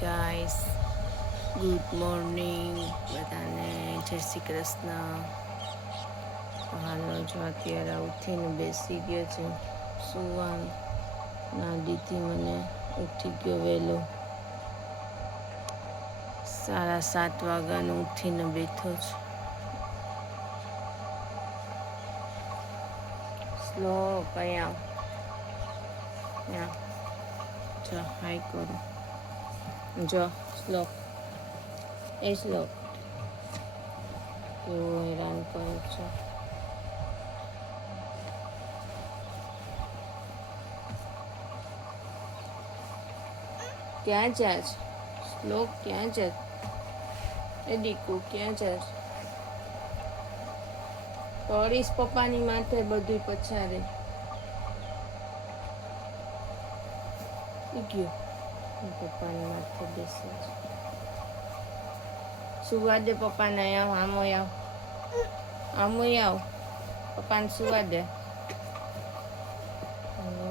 Guys good morning બધાને. જય શ્રી કૃષ્ણ. હાલનો જો અત્યારે ઉઠીને બેસી ગયો છે. સુવાનું નાડીથી મને ઉઠી ગયો વહેલો. સાડા સાત વાગ્યાનો ઉઠીને બેઠો છું. સ્લો કયા? હાઈ કરો. જો શ્લોક એ શ્લોક એવું હેરાન કરે છે. ક્યાં જાય શ્લોક ક્યાં જાય? એ દીકુ, ક્યાં જાય છે? પપ્પાની માથે બધું પછારે ઈ ગયો. હું પપ્પાની માથે બેસે છે સુવા દે પપ્પાને આવ આમો આવ આમો આવ પપ્પાને સુવા દે હલો.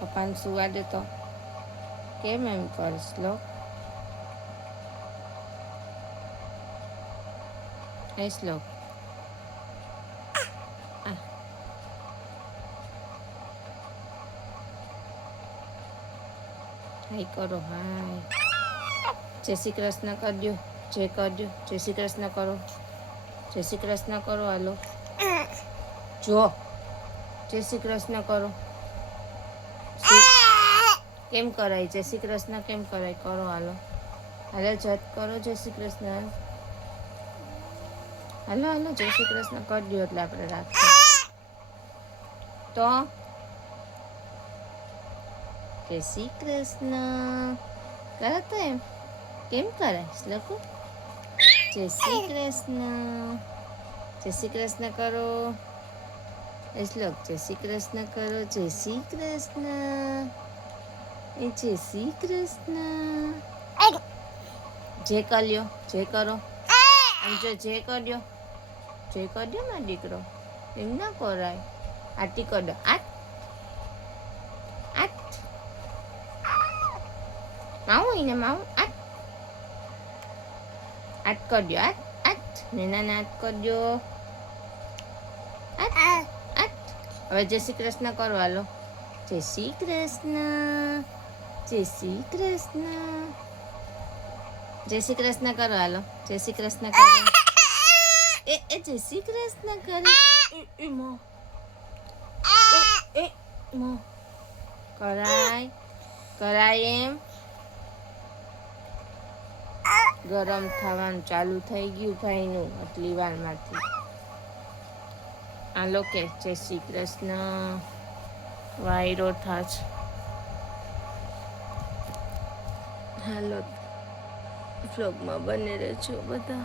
પપ્પાને સુવા દે તો એ કરો, હાય. જય શ્રી કૃષ્ણ કરજો, જય કરજો, જય શ્રી કૃષ્ણ કરો. જય શ્રી કૃષ્ણ કરો, હાલો. જો, જય શ્રી કૃષ્ણ કરો. કેમ કરાય? જય શ્રી કૃષ્ણ કેમ કરાય? કરો, હાલો. હાલો, જત કરો, જય શ્રી કૃષ્ણ. હાલો હાલો, જય શ્રી કૃષ્ણ કરજો એટલે આપણે રાખીએ તો જય શ્રી કૃષ્ણ. કરો તો એમ. કેમ કરાય શ્લોકો? જય શ્રી કૃષ્ણ. જય શ્રી કૃષ્ણ કરો. એ શ્લોક, જય શ્રી કૃષ્ણ કરો, જય શ્રી કૃષ્ણ. એ જય શ્રી કૃષ્ણ. જે કર્યો, જે કરો. જો જે કર્યો જે કર્યો માં દીકરો, એમ ના કરાય. આટી કરડો આટ આટ એને માવું આટ આટ કરજો આટ આટ નેના આટ કરજો આટ આટ હવે જય શ્રી કૃષ્ણ કરવા હાલો જય શ્રી કૃષ્ણ જય શ્રી કૃષ્ણ જય શ્રી કૃષ્ણ કરો હાલો જય શ્રી કૃષ્ણ કરો એ એ જય શ્રી કૃષ્ણ કરો એ, મો એ મો કરાય કરાય એમ ગરમ થવાનું ચાલુ થઈ ગયું ભાઈનું, આટલી વારમાંથી. હાલો કે, જય શ્રી કૃષ્ણ. વાયરો થાચ હાલો ફ્લોગમાં બને રહેજો બધા.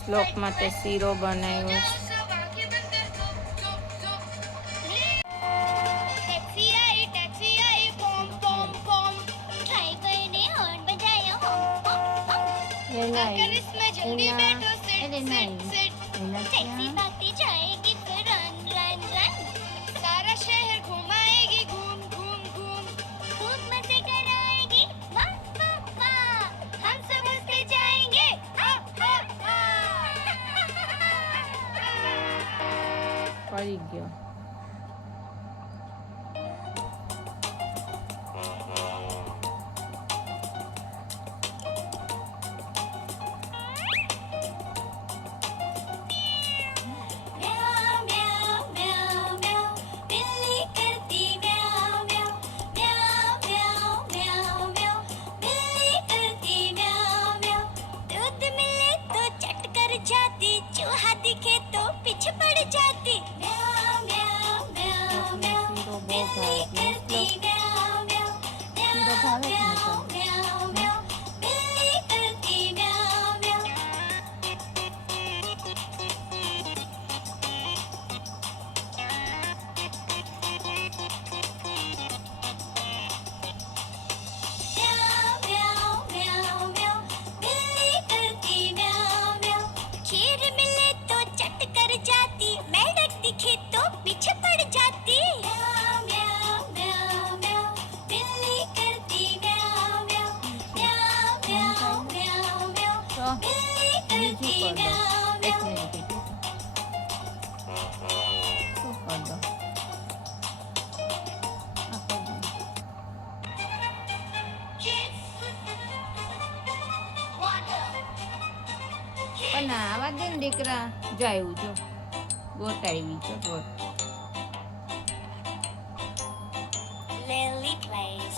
શ્લોક માટે શીરો બનાવ્યો છે. પડી ગયો. ના આવા દે ને દીકરા. જો આવ્યું જો. ગોટ આવી જો ગોટ Lily plays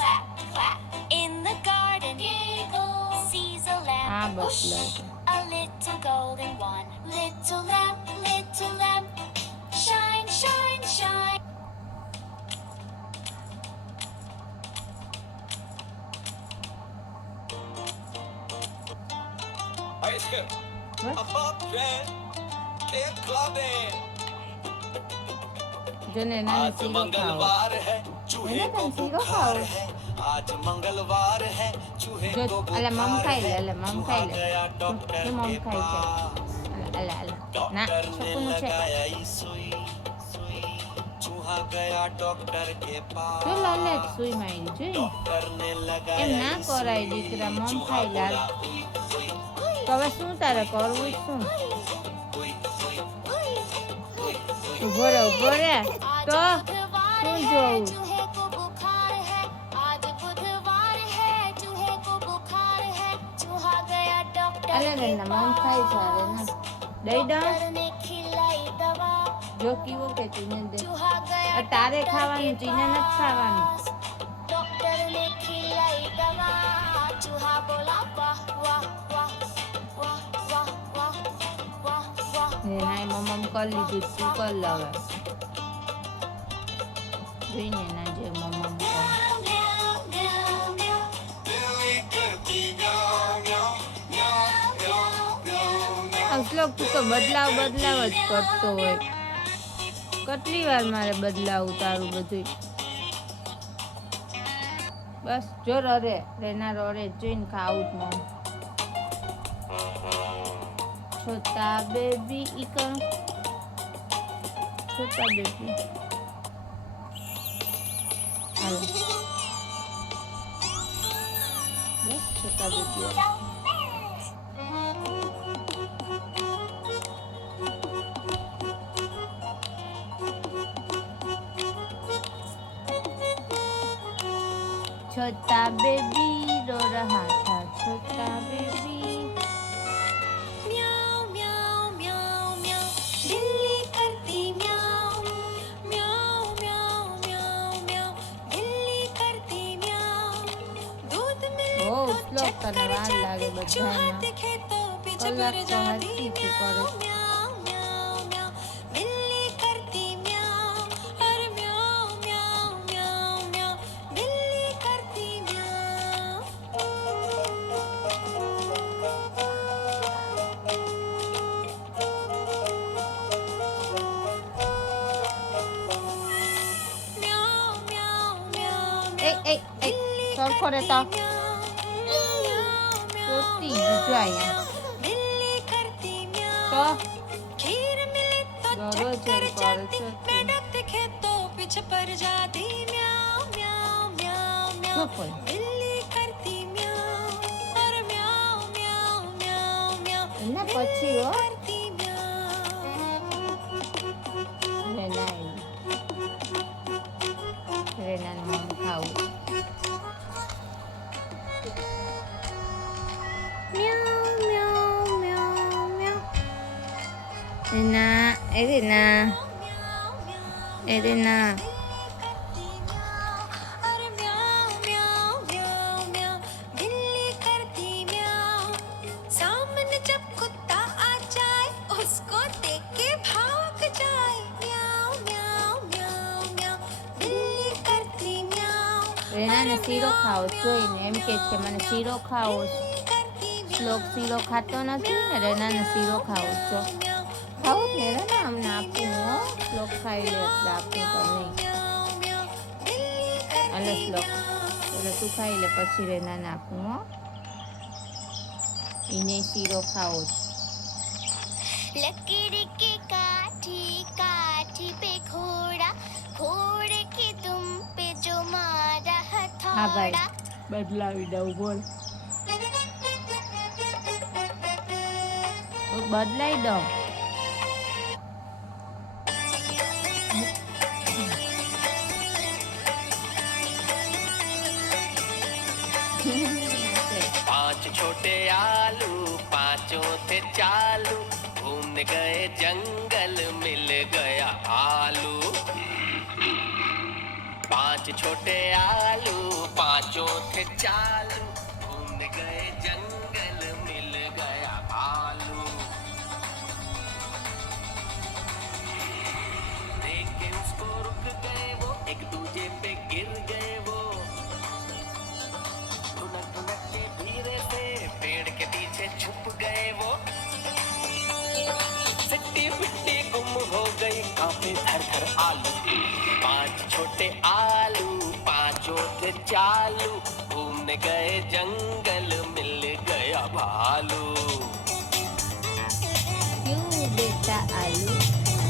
જેને નાની સીગો મંગળવાર હે ચૂહે કો બુખાર હે. આજ મંગળવાર હે ચૂહે કો બુખાર અલા મમ ખાઈ લે અલા મમ ખાઈ લે. ડોક્ટર મમ સુઈ મારી જોઈ. એમ ના કરાય દીકરા મમ ખાઈ હવે શું તારે કરવું શું? ઊભો રે ઊભો રે તો શું જોવું? અરે રે ના મન થાય છે જો કીવો કે ચીને તારે ખાવાનું ચીને નથી ખાવાનું. કરી લીધું શું કર લે હવે જોઈને ના જે મમ અસલોક તું તો બદલાવ બદલાવ જ કરતો હોય. કેટલી વાર મારે બદલાવું તારું બધું બસ, જો રરે રેના રરે જોઈને ખાવું જ મમ છોટા બેબી ઈ કણ છોટા બેબી હાલો. બસ છોટા બેબી 哎哎哎！找错了一道，就是第二题。તો? ખીર મિલે તો ચક્કર જાતી મેડક ખેતો પીછ પર જાતી મ્યાઉ મ્યાઉ મ્યાઉ મ્યાઉ. બિલ્લી કરતી મ્યાઉ અર મ્યાઉ મ્યાઉ મ્યાઉ મ્યાઉ. પછી હો. Elena, Elena, Elena. રેનાને શીરો ખાવો જોઈને એમ કે મને શીરો ખાવો શીરો ખાતો નથી ને શીરો ખાવો છો ખાઓ ને ને અમને આપું. હો શ્લોક ખાઈ લે એટલે આપું તો નહીં અલે શ્લોક એટલે તું ખાઈ લે પછી રે નાને હો એને શીરો ખાવો છે લકડી કે કાઠી કાઠી પે ઘોડા ઘોડે કે તુમ પે જો મારા હથોડા હા બદલાવી દઉં બોલ બદલાઈ દઉં પાંચ છોટે આલુ પાંચો थे ચાલુ. गए जंगल मिल गया भालू। क्यों बेटा आलू?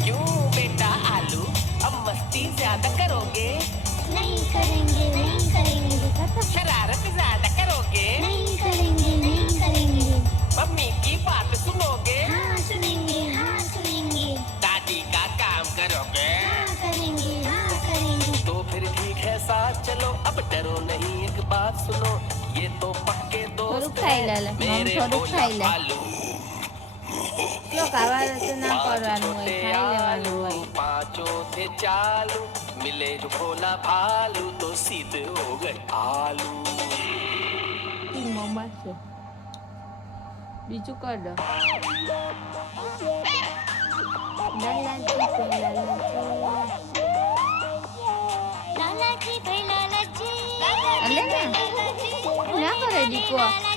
क्यों बेटा आलू? अब मस्ती ज़्यादा करोगे? नहीं करेंगे नहीं करेंगे। शरारत ज़्यादा करोगे? नहीं करेंगे नहीं करेंगे। मम्मी की बात सुनोगे? हाँ सुनेंगे हाँ सुनेंगे। दादी का काम करोगे? બીજું કર દો. લાલાજી ભાઈ ના? કરે દીકવા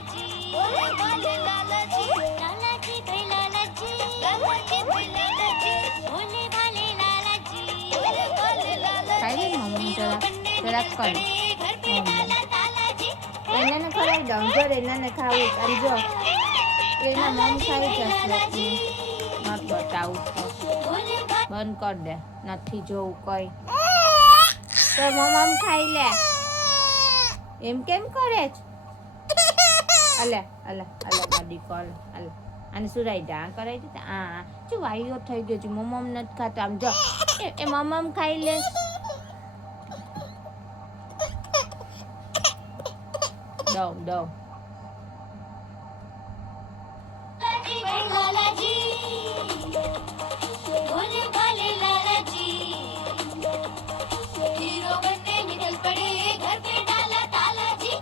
જરાક કર એનાને ખવડાવી દઉં એનાને ખાવું. જો એના મમ ખાઈ જશે. મત બતાવું બંધ કર દે. નથી જોવું કઈ. તો મમ ખાઈ લે. એમ કેમ કરે છે? અલે અલે અલે કોલ અલે. અને સુરાઈ ડા કરાઈ દે આ જો વાયો થઈ ગયો છે. મમ નથી ખાતો. આમ જો. એ મમ ખાઈ લે. đâu đâu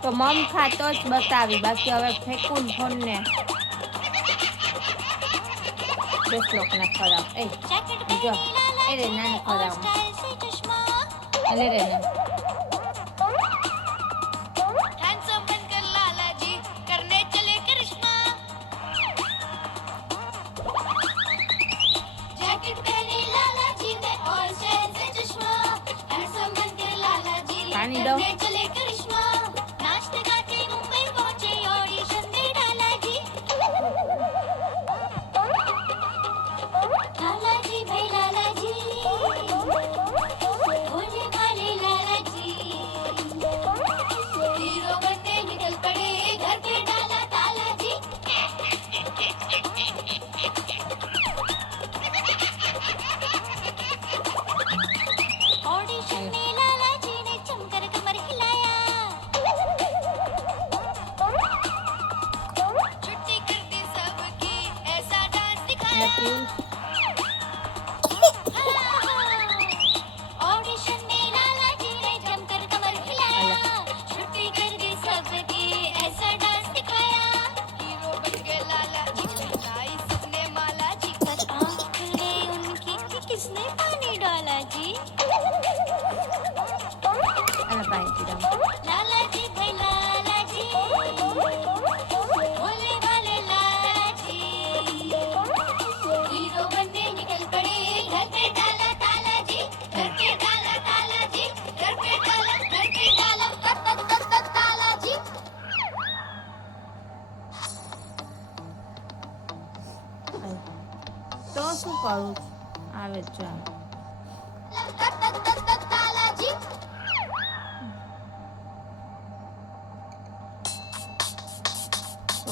તો મમ ખાતો જ બતાવી બાકી હવે ફેંકું ફોન ને લોક ના ખરાબ. એ જો એ રે ના ખરાબ. એટલે રે ને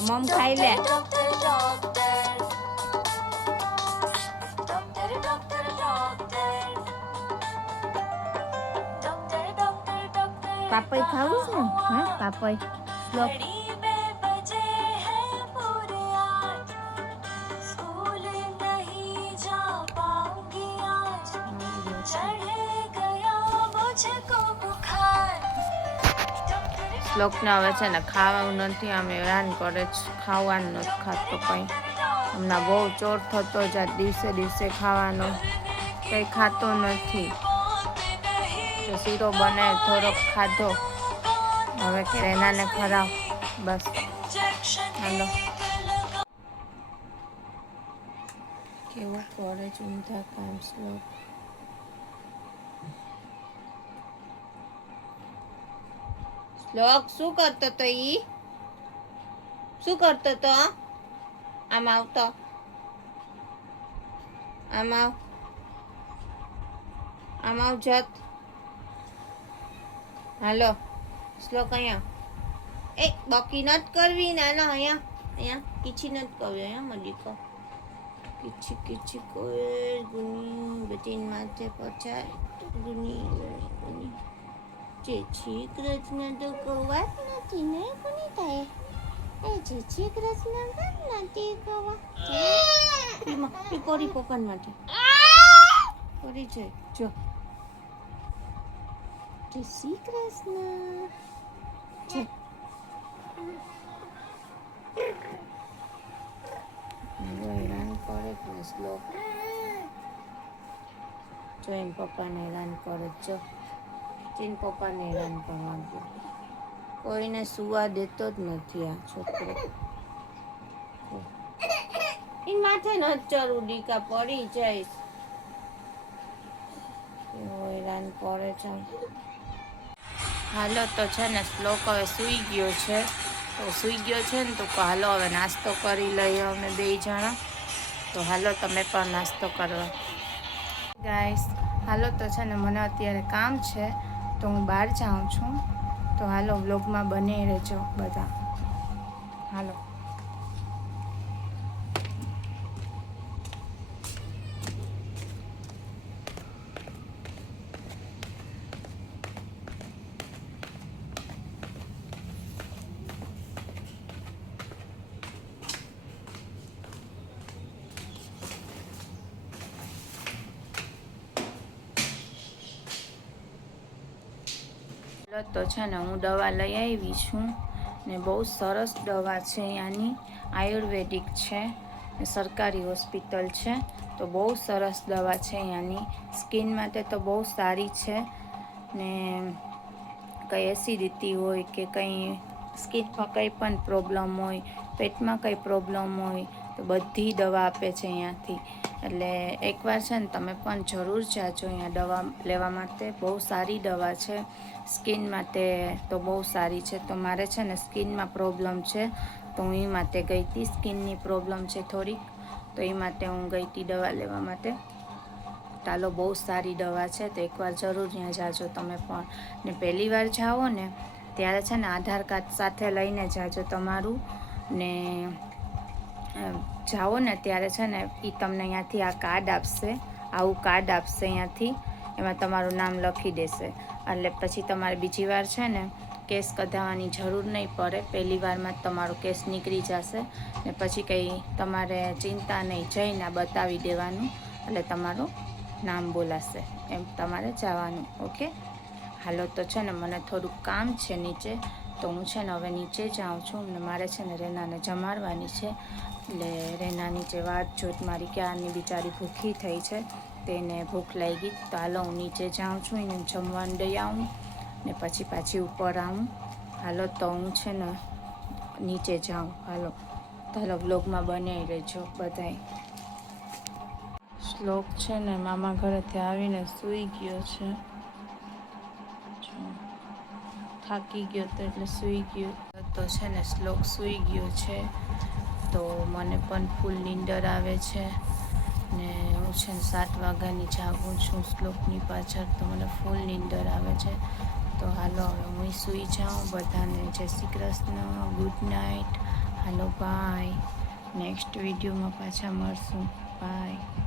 Tamam Kayla. Papoy ખાવું છે ને હા પાપોય શ્લોકને હવે છે ને ખાવાનું નથી, અમે હેરાન કરે ખાવાનું નથી ખાતો કંઈ. હમણાં બહુ ચોર થતો જ દિવસે દિવસે ખાવાનો. કંઈ ખાતો નથી. તો શીરો બને, થોડોક ખાધો. હવે કે ખરાવ ખરાબ. બસ. હાલો. કેવું કરે છે કામ શ્લોક શ્લોક શું કરતો તો ઈ? શું કરતો તો? આમ આવતો. આમ આવ. આમ આવ જત. હાલો, શ્લોક અહીંયા. એ, બાકી નથી કરવી નાના અહીંયા. અહીંયા કીછી નથી કરવી અહીંયા મડીકો કીછી કીછી કોઈ ગુની બચીન માથે પછાય ગુની ગુની. જે શ્રી કૃષ્ણ તો કવાત નથી ને કોની થાય એ જે શ્રી કૃષ્ણ પણ નથી કવા એ કોરી પોકન માટે. કોરી છે જો. જય શ્રી કૃષ્ણ છે હેરાન કરે જો એમ પપ્પાને હેરાન કરે. જો. ચીન પપ્પાને હેરાન કરવા ગયો કોઈને સુવા દેતો જ નથી આ છોકરો. એ માથે ન ચડું ડીકા પડી જઈશ. એવો હેરાન કરે છે. હાલો તો છે ને, શ્લોક હવે સૂઈ ગયો છે. તો સૂઈ ગયો છે ને, તો હાલો હવે નાસ્તો કરી લઈએ અમે બે જણા. તો હાલો, તમે પણ નાસ્તો કરવા ગાઈસ હાલો તો છે ને, મને અત્યારે કામ છે. તો હું બહાર જાઉં છું. તો હાલો વ્લોગમાં બને રહેજો બધા. હાલો. તો છે ને, હું દવા લઈ આવી છું ને બહુ સરસ દવા છે અહીંયાની આયુર્વેદિક છે સરકારી હોસ્પિટલ છે. તો બહુ સરસ દવા છે અહીંયાની સ્કિન માટે તો બહુ સારી છે ને કંઈ એસિડિટી હોય કે કંઈ સ્કિનમાં કંઈ પણ પ્રોબ્લેમ હોય, પેટમાં કંઈ પ્રોબ્લેમ હોય, તો બધી દવા આપે છે અહીંયાથી એટલે એકવાર છે ને તમે પણ જરૂર જાજો અહીંયા દવા લેવા માટે. બહુ સારી દવા છે. સ્કિન માટે તો બહુ સારી છે. તો મારે છે ને સ્કિનમાં પ્રોબ્લેમ છે. તો હું એ માટે ગઈ હતી સ્કિનની પ્રોબ્લેમ છે થોડીક. તો એ માટે હું ગઈ હતી દવા લેવા માટે. ચાલો, બહુ સારી દવા છે. તો એકવાર જરૂર ત્યાં જાજો તમે પણ. ને પહેલી વાર જાઓ ને, ત્યારે છે ને આધાર કાર્ડ સાથે લઈને જાજો તમારું. ને જાઓ ને ત્યારે છે ને એ તમને અહીંયાથી આ કાર્ડ આપશે. આવું કાર્ડ આપશે અહીંયાથી. એમાં તમારું નામ લખી દેશે. એટલે પછી તમારે બીજી વાર છે ને કેસ કઢાવવાની જરૂર નહીં પડે. પહેલી વારમાં તમારો કેસ નીકળી જશે ને પછી કંઈ તમારે ચિંતા નહીં. જઈને બતાવી દેવાનું. એટલે તમારું નામ બોલાશે. એમ તમારે જવાનું. ઓકે? હાલો તો છે ને મને થોડુંક કામ છે નીચે. તો હું છે ને હવે નીચે જાઉં છું. ને મારે છે ને રેનાને જમાડવાની છે. એટલે રેનાની જે વાત જોત મારી ક્યારની બિચારી ભૂખી થઈ છે, તેને ભૂખ લાગી. તો હાલો હું નીચે જાઉં છું, એને જમવાનું દઈ આવું ને પછી પાછી ઉપર આવું. હાલો તો હું છે ને નીચે જાઉં. હાલો, તો હાલો બ્લોગમાં બનાવી રહેજો બધાય. શ્લોક છે ને મામા ઘરેથી આવીને સૂઈ ગયો છે. થાકી ગયો તો એટલે સૂઈ ગયો. તો છે ને શ્લોક સૂઈ ગયો છે. તો મને પણ ફૂલ નીંદર આવે છે. ને હું છે ને સાત વાગ્યાની જાગું છું શ્લોકની પાછળ તો મને ફૂલ નીંદર આવે છે. તો હાલો હવે હું સૂઈ જાઉં. બધાને જય શ્રી કૃષ્ણ. Good night. હાલો, બાય. નેક્સ્ટ વિડીયોમાં પાછા મળશું. બાય.